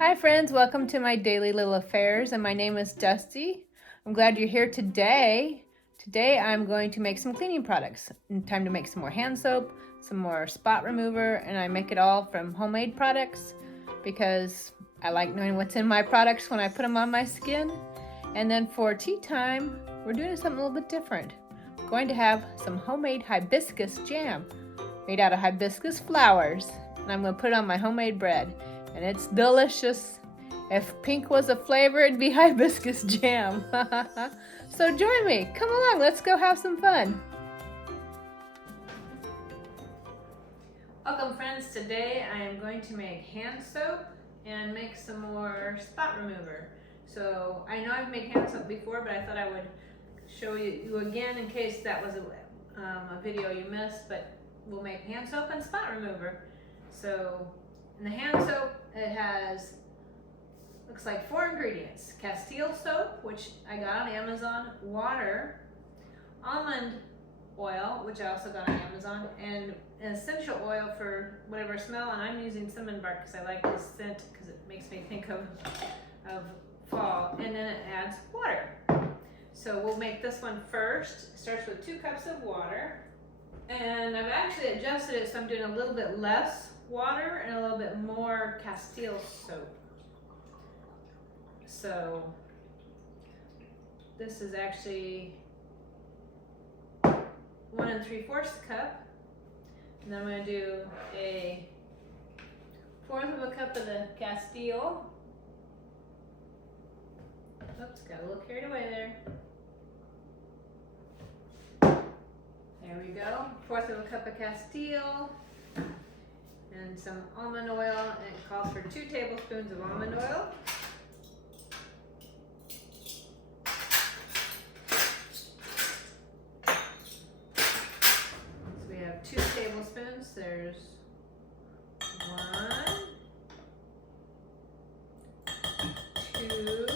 Hi friends, welcome to my daily little affairs, and my name is Dusty. I'm glad you're here today. Today I'm going to make some cleaning products. Time to make some more hand soap, some more spot remover, and I make it all from homemade products because I like knowing what's in my products when I put them on my skin. And then for tea time, we're doing something a little bit different. We're going to have some homemade hibiscus jam made out of hibiscus flowers, and I'm going to put it on my homemade bread. And it's delicious. If pink was a flavor, it'd be hibiscus jam. So join me. Come along, let's go have some fun. Welcome friends. Today I am going to make hand soap and make some more spot remover. So I know I've made hand soap before, but I thought I would show you again in case that was a video you missed, but we'll make hand soap and spot remover. So in the hand soap, it has, looks like 4 ingredients. Castile soap, which I got on Amazon, water, almond oil, which I also got on Amazon, and an essential oil for whatever smell, and I'm using cinnamon bark because I like this scent because it makes me think of fall, and then it adds water. So we'll make this one first. It starts with 2 cups of water, and I've actually adjusted it so I'm doing a little bit less water and a little bit more Castile soap. So this is actually 1 3/4 cup, and then I'm going to do a 1/4 cup of the Castile. Oops, got a little carried away there. There we go. 1/4 cup of Castile. And some almond oil, and it calls for 2 tablespoons of almond oil. So we have 2 tablespoons. There's 1, 2,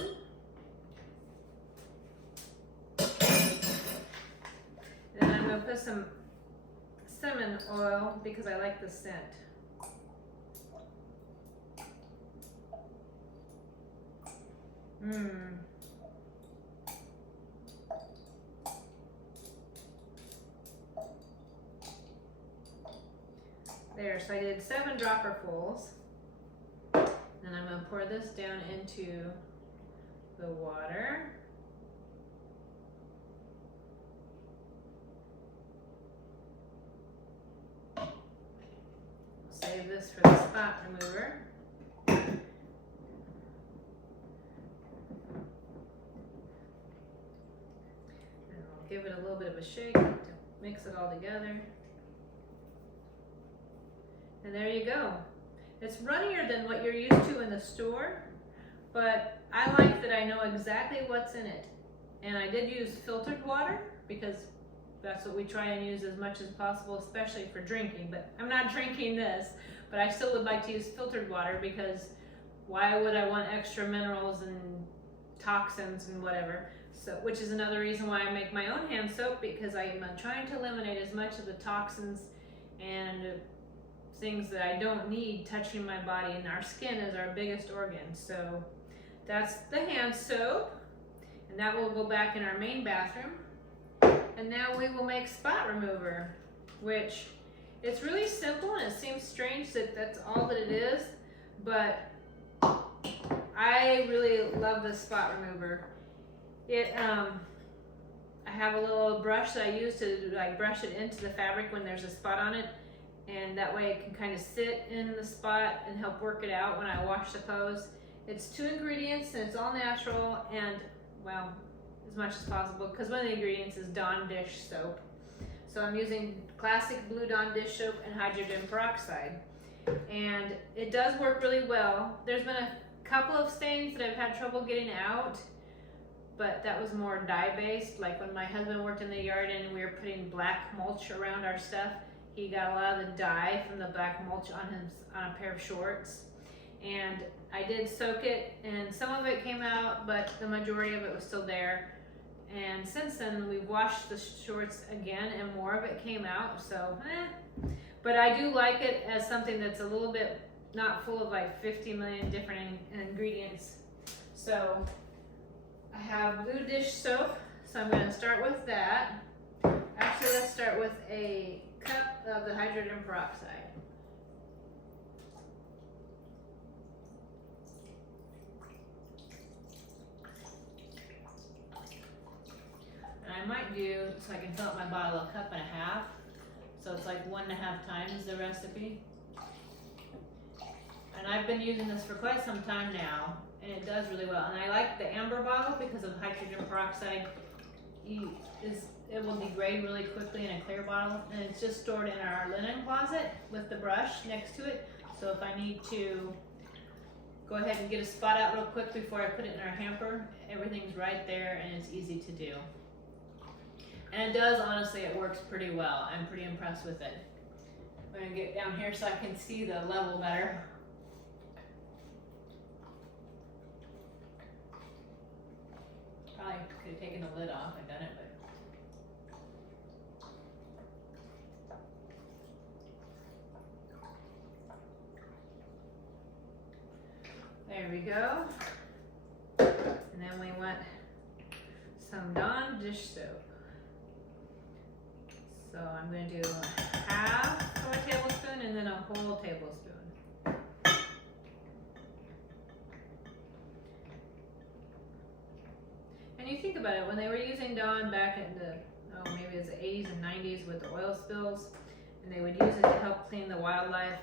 then I'm going to put some cinnamon oil because I like the scent. There, so I did 7 dropperfuls. And I'm going to pour this down into the water. Save this for the spot remover. Give it a little bit of a shake to mix it all together. And there you go. It's runnier than what you're used to in the store, but I like that I know exactly what's in it. And I did use filtered water because that's what we try and use as much as possible, especially for drinking. But I'm not drinking this, but I still would like to use filtered water because why would I want extra minerals and toxins and whatever? So, which is another reason why I make my own hand soap, because I'm trying to eliminate as much of the toxins and things that I don't need touching my body, and our skin is our biggest organ. So that's the hand soap, and that will go back in our main bathroom. And now we will make spot remover, which it's really simple, and it seems strange that that's all that it is, but I really love this spot remover. I have a little brush that I use to like brush it into the fabric when there's a spot on it, and that way it can kind of sit in the spot and help work it out when I wash the clothes. It's 2 ingredients and it's all natural, and well, as much as possible, because one of the ingredients is Dawn dish soap. So I'm using classic blue Dawn dish soap and hydrogen peroxide, and it does work really well. There's been a couple of stains that I've had trouble getting out, but that was more dye based. Like when my husband worked in the yard and we were putting black mulch around our stuff, he got a lot of the dye from the black mulch on a pair of shorts. And I did soak it, and some of it came out, but the majority of it was still there. And since then, we've washed the shorts again, and more of it came out, so But I do like it as something that's a little bit not full of like 50 million different ingredients. So I have blue dish soap, so I'm going to start with that. Actually, let's start with a cup of the hydrogen peroxide. And I might do, so I can fill up my bottle, a cup and a half. So it's like 1.5 times the recipe. And I've been using this for quite some time now, and it does really well. And I like the amber bottle because of hydrogen peroxide. It will degrade really quickly in a clear bottle, and it's just stored in our linen closet with the brush next to it. So if I need to go ahead and get a spot out real quick before I put it in our hamper, everything's right there and it's easy to do. And it does, honestly, it works pretty well. I'm pretty impressed with it. I'm gonna get down here so I can see the level better. Probably could have taken the lid off and done it, but. There we go. And then we want some Dawn dish soap. So I'm going to do half of a tablespoon and then a whole tablespoon. And you think about it, when they were using Dawn back in the, maybe it was the 80s and 90s with the oil spills, and they would use it to help clean the wildlife,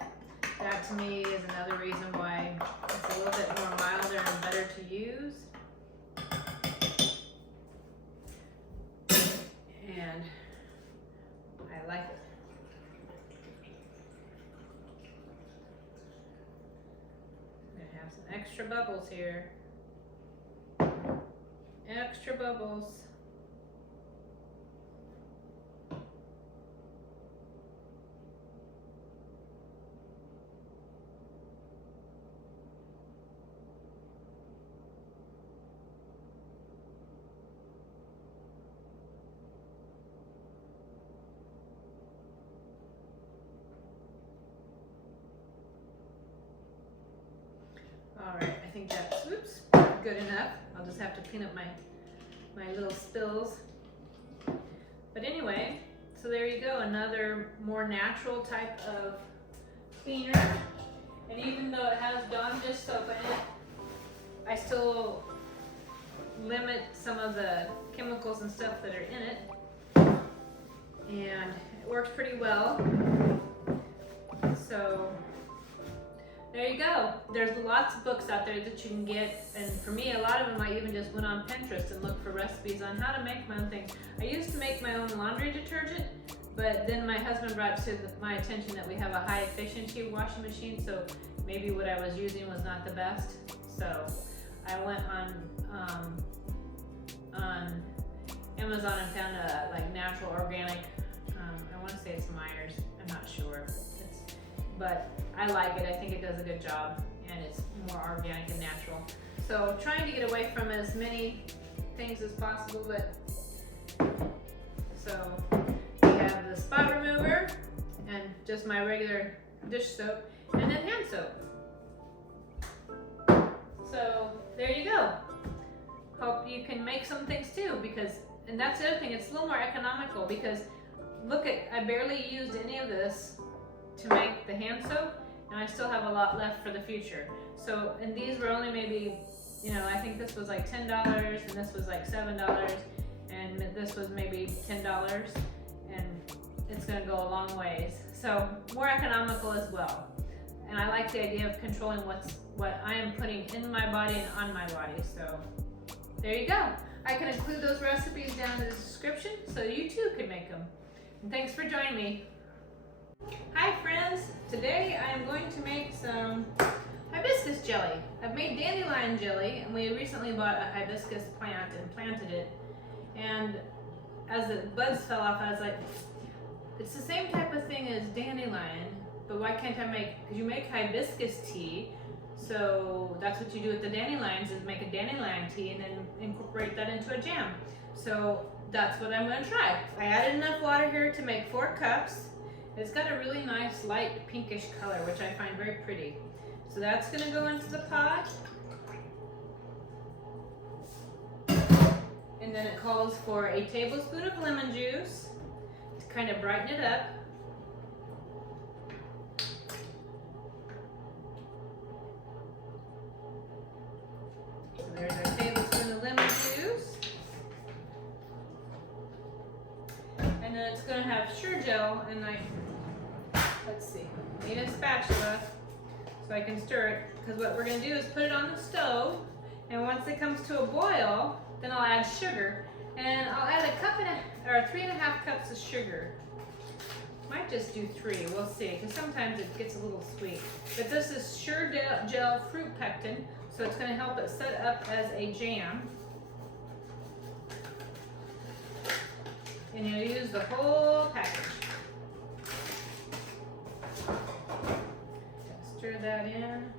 that to me is another reason why it's a little bit more milder and better to use. And I like it. I'm gonna have some extra bubbles here. Extra bubbles. All right, I think that's, oops, good enough. I'll just have to clean up my little spills. But anyway, so there you go, another more natural type of cleaner. And even though it has Dawn dish soap in it, I still limit some of the chemicals and stuff that are in it. And it works pretty well. So there you go. There's lots of books out there that you can get, and for me, a lot of them I even just went on Pinterest and looked for recipes on how to make my own thing. I used to make my own laundry detergent, but then my husband brought to my attention that we have a high efficiency washing machine, so maybe what I was using was not the best. So I went on Amazon and found a like natural organic, I want to say it's Myers, I'm not sure. But I like it. I think it does a good job, and it's more organic and natural. So trying to get away from as many things as possible, but so we have the spot remover and just my regular dish soap, and then hand soap. So there you go. Hope you can make some things too, because, and that's the other thing, it's a little more economical, because look at, I barely used any of this to make the hand soap, and I still have a lot left for the future. So, and these were only maybe, I think this was like $10, and this was like $7, and this was maybe $10, and it's gonna go a long ways. So, more economical as well. And I like the idea of controlling what I am putting in my body and on my body. So, there you go. I can include those recipes down in the description so you too can make them. And thanks for joining me. Hi friends, today I am going to make some hibiscus jelly. I've made dandelion jelly, and we recently bought a hibiscus plant and planted it, and as the buds fell off I was like, it's the same type of thing as dandelion, but why can't I make, because you make hibiscus tea, so that's what you do with the dandelions, is make a dandelion tea and then incorporate that into a jam. So that's what I'm going to try. I added enough water here to make 4 cups. It's got a really nice light pinkish color, which I find very pretty. So that's gonna go into the pot. And then it calls for a tablespoon of lemon juice to kind of brighten it up. So there's our tablespoon of lemon juice. And then it's gonna have Sure Gel, and let's see, I need a spatula so I can stir it, because what we're gonna do is put it on the stove, and once it comes to a boil, then I'll add sugar, and I'll add 3.5 cups of sugar. Might just do 3, we'll see, because sometimes it gets a little sweet. But this is Sure Gel Fruit Pectin, so it's gonna help it set up as a jam. And you'll use the whole package. Stir that in.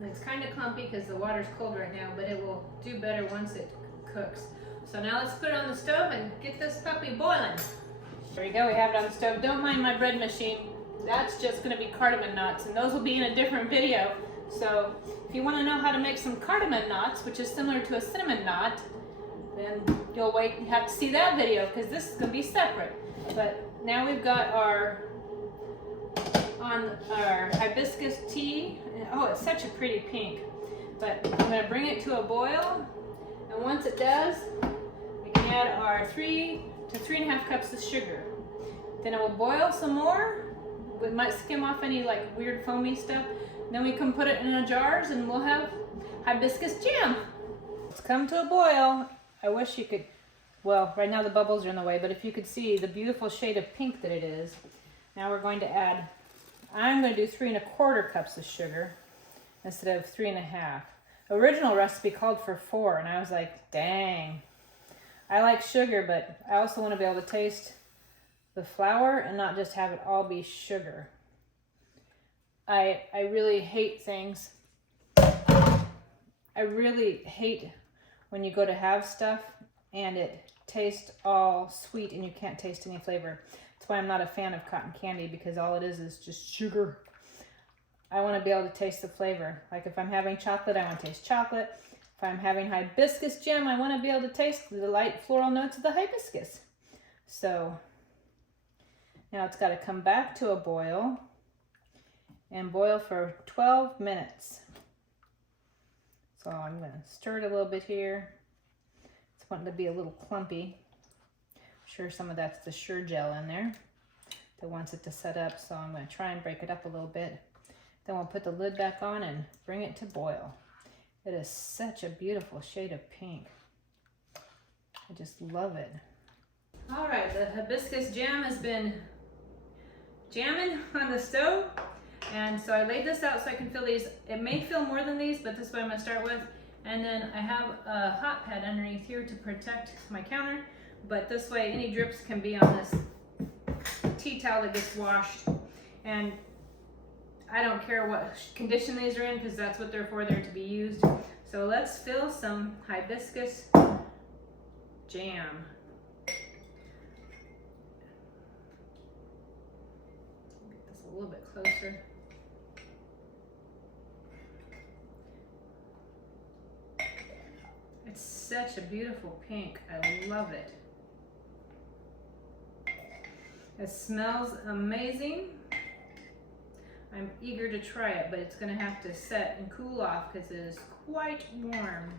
And it's kind of clumpy because the water's cold right now, but it will do better once it cooks. So now let's put it on the stove and get this puppy boiling. There we go, we have it on the stove. Don't mind my bread machine. That's just gonna be cardamom nuts, and those will be in a different video. So if you wanna know how to make some cardamom nuts, which is similar to a cinnamon knot, then you'll have to see that video, because this is gonna be separate. But now we've got our hibiscus tea. Oh, it's such a pretty pink. But I'm gonna bring it to a boil, and once it does, we can add our 3 to 3.5 cups of sugar. Then it will boil some more. We might skim off any like weird foamy stuff. Then we can put it in the jars, and we'll have hibiscus jam. It's come to a boil. I wish you could, well, right now the bubbles are in the way, but if you could see the beautiful shade of pink that it is. Now we're going to add, I'm going to do 3.25 cups of sugar instead of 3.5. Original recipe called for 4, and I was like, dang. I like sugar, but I also want to be able to taste the flour and not just have it all be sugar. I really hate things. I really hate when you go to have stuff and it tastes all sweet and you can't taste any flavor. That's why I'm not a fan of cotton candy, because all it is just sugar. I want to be able to taste the flavor. Like if I'm having chocolate, I want to taste chocolate. If I'm having hibiscus jam, I want to be able to taste the light floral notes of the hibiscus. So now it's got to come back to a boil and boil for 12 minutes. So I'm going to stir it a little bit here. It's wanting to be a little clumpy. I'm sure some of that's the Sure Gel in there that wants it to set up. So I'm going to try and break it up a little bit. Then we'll put the lid back on and bring it to boil. It is such a beautiful shade of pink. I just love it. All right, the hibiscus jam has been jamming on the stove. And so I laid this out so I can fill these. It may fill more than these, but this is what I'm gonna start with. And then I have a hot pad underneath here to protect my counter. But this way, any drips can be on this tea towel that gets washed. And I don't care what condition these are in, because that's what they're for, they're to be used. So let's fill some hibiscus jam. Get this a little bit closer. It's such a beautiful pink. I love it. It smells amazing. I'm eager to try it, but it's gonna have to set and cool off because it is quite warm.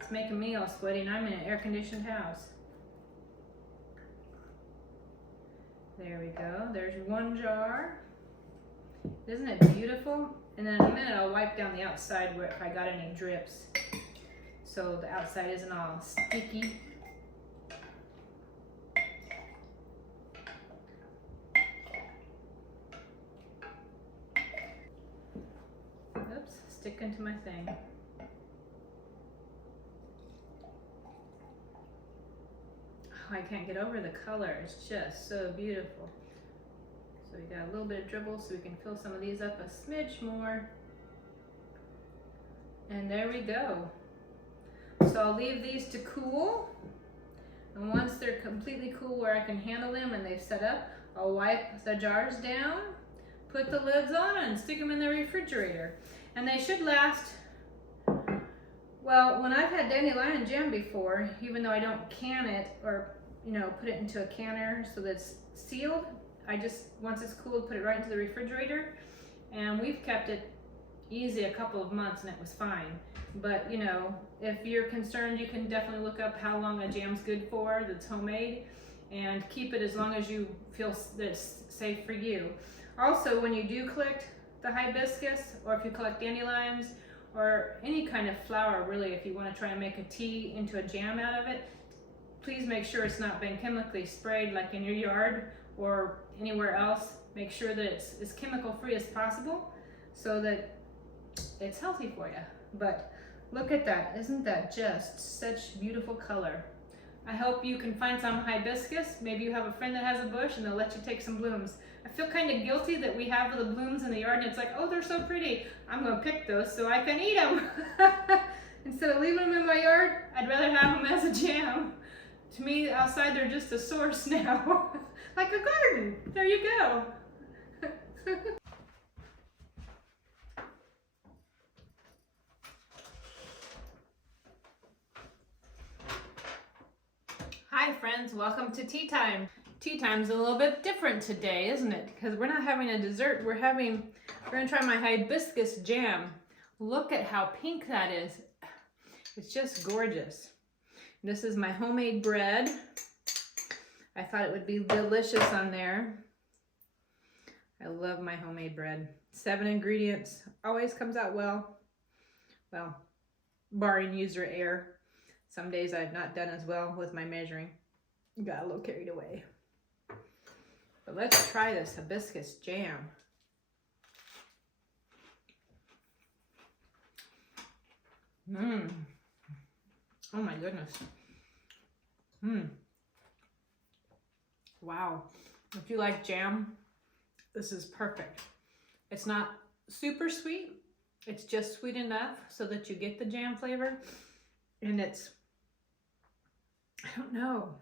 It's making me all sweaty, and I'm in an air-conditioned house. There we go, there's one jar. Isn't it beautiful? And then in a minute I'll wipe down the outside where if I got any drips, so the outside isn't all sticky. Oops, sticking to my thing. Oh, I can't get over the color. It's just so beautiful. So we got a little bit of dribble so we can fill some of these up a smidge more. And there we go. So I'll leave these to cool. And once they're completely cool where I can handle them and they've set up, I'll wipe the jars down, put the lids on and stick them in the refrigerator. And they should last, well, when I've had dandelion jam before, even though I don't can it or, you know, put it into a canner so that it's sealed, I just, once it's cooled, put it right into the refrigerator. And we've kept it easy a couple of months and it was fine. But, you know, if you're concerned, you can definitely look up how long a jam's good for that's homemade and keep it as long as you feel that it's safe for you. Also, when you do collect the hibiscus, or if you collect dandelions, or any kind of flower really, if you want to try and make a tea into a jam out of it, please make sure it's not been chemically sprayed like in your yard or anywhere else. Make sure that it's as chemical free as possible so that it's healthy for you. But look at that, isn't that just such beautiful color? I hope you can find some hibiscus. Maybe you have a friend that has a bush and they'll let you take some blooms. I feel kind of guilty that we have the blooms in the yard and it's like, oh, they're so pretty. I'm gonna pick those so I can eat them. Instead of leaving them in my yard, I'd rather have them as a jam. To me, outside they're just a source now. Like a garden, there you go. Hi friends, welcome to tea time. Tea time's a little bit different today, isn't it? Because we're not having a dessert, we're gonna try my hibiscus jam. Look at how pink that is. It's just gorgeous. This is my homemade bread. I thought it would be delicious on there. I love my homemade bread. 7 ingredients, always comes out well. Well, barring user error. Some days I've not done as well with my measuring. Got a little carried away. But let's try this hibiscus jam. Oh my goodness. Wow. If you like jam, this is perfect. It's not super sweet. It's just sweet enough so that you get the jam flavor. And it's, I don't know.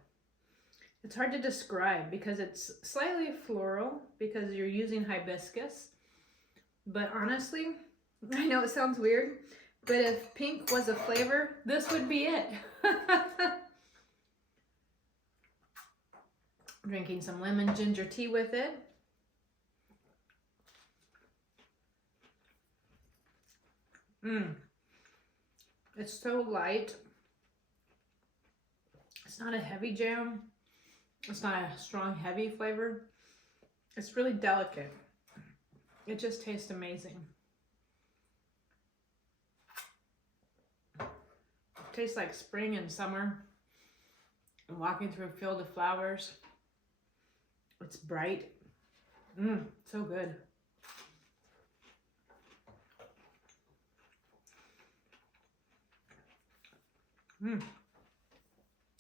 It's hard to describe because it's slightly floral because you're using hibiscus. But honestly, I know it sounds weird, but if pink was a flavor, this would be it. Drinking some lemon ginger tea with it. It's so light. It's not a heavy jam. It's not a strong, heavy flavor. It's really delicate. It just tastes amazing. It tastes like spring and summer. And walking through a field of flowers. It's bright. So good.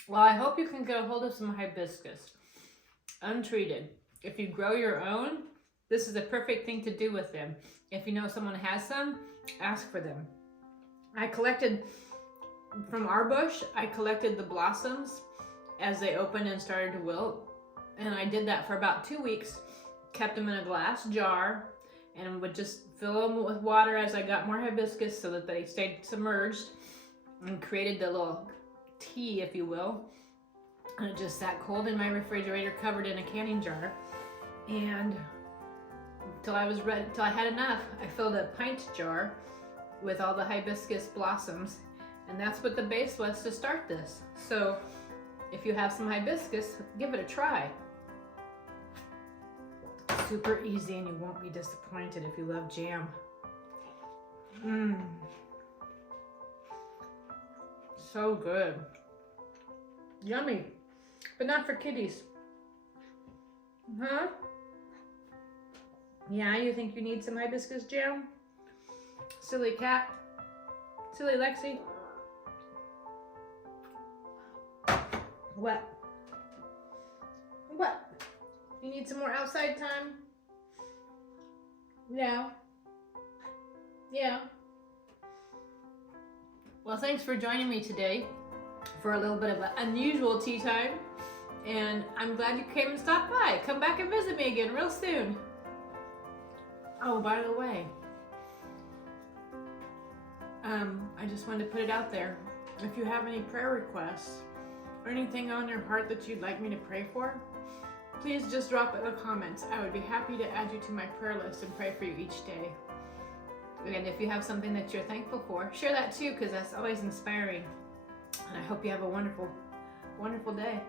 Well, I hope you can get a hold of some hibiscus, untreated. If you grow your own, this is the perfect thing to do with them. If you know someone has some, ask for them. I collected from our bush, I collected the blossoms as they opened and started to wilt. And I did that for about 2 weeks, kept them in a glass jar, and would just fill them with water as I got more hibiscus so that they stayed submerged, and created the little tea, if you will. And it just sat cold in my refrigerator, covered in a canning jar. And till I was ready, till I had enough, I filled a pint jar with all the hibiscus blossoms. And that's what the base was to start this. So if you have some hibiscus, give it a try. Super easy and you won't be disappointed if you love jam. So good. Yummy. But not for kitties. Huh? Yeah, you think you need some hibiscus jam? Silly cat. Silly Lexi. What? What? You need some more outside time? Yeah. Yeah. Well, thanks for joining me today for a little bit of an unusual tea time. And I'm glad you came and stopped by. Come back and visit me again real soon. Oh, by the way, I just wanted to put it out there. If you have any prayer requests or anything on your heart that you'd like me to pray for, please just drop it in the comments. I would be happy to add you to my prayer list and pray for you each day. And if you have something that you're thankful for, share that too, because that's always inspiring. And I hope you have a wonderful, wonderful day.